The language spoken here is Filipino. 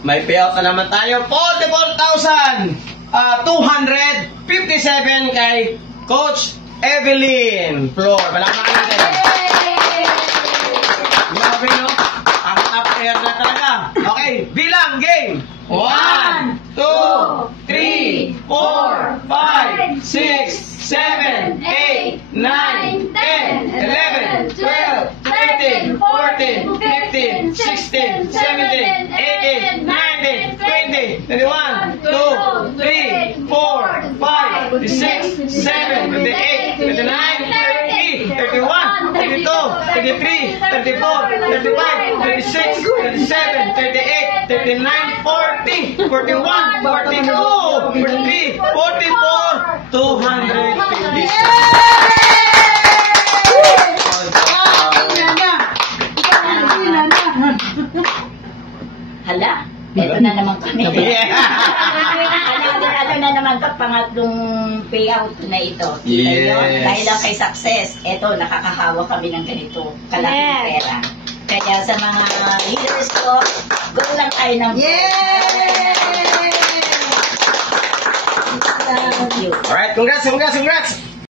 May payout na naman tayo. 44,257 kay Coach Evelyn Flor. Palakpakan natin. Grabe, no? Ang up-air na talaga. Okay, bilang game. 1, 2, 3, 4, 5, 6, 7, 8, 9, 10, 11, 12, 13, 14, 15, 16, 17, 18, 19, 20, 21, 2, 3, 4, 5, 6, 7, 28, 29, 30, 31, 32, 33, 34, 35, 36, 37, 38, 39, 40, 41, 42, 43, 44, 250. Hala, eto na naman kami. Ano na naman ka, pangatlong payout na ito. Yes. Dahil lang kay success, eto, nakakahawa kami ng ganito, kalaking pera. Kaya sa mga leaders ko, go lang tayo ng Yay! Thank you. Alright, congrats, congrats, congrats!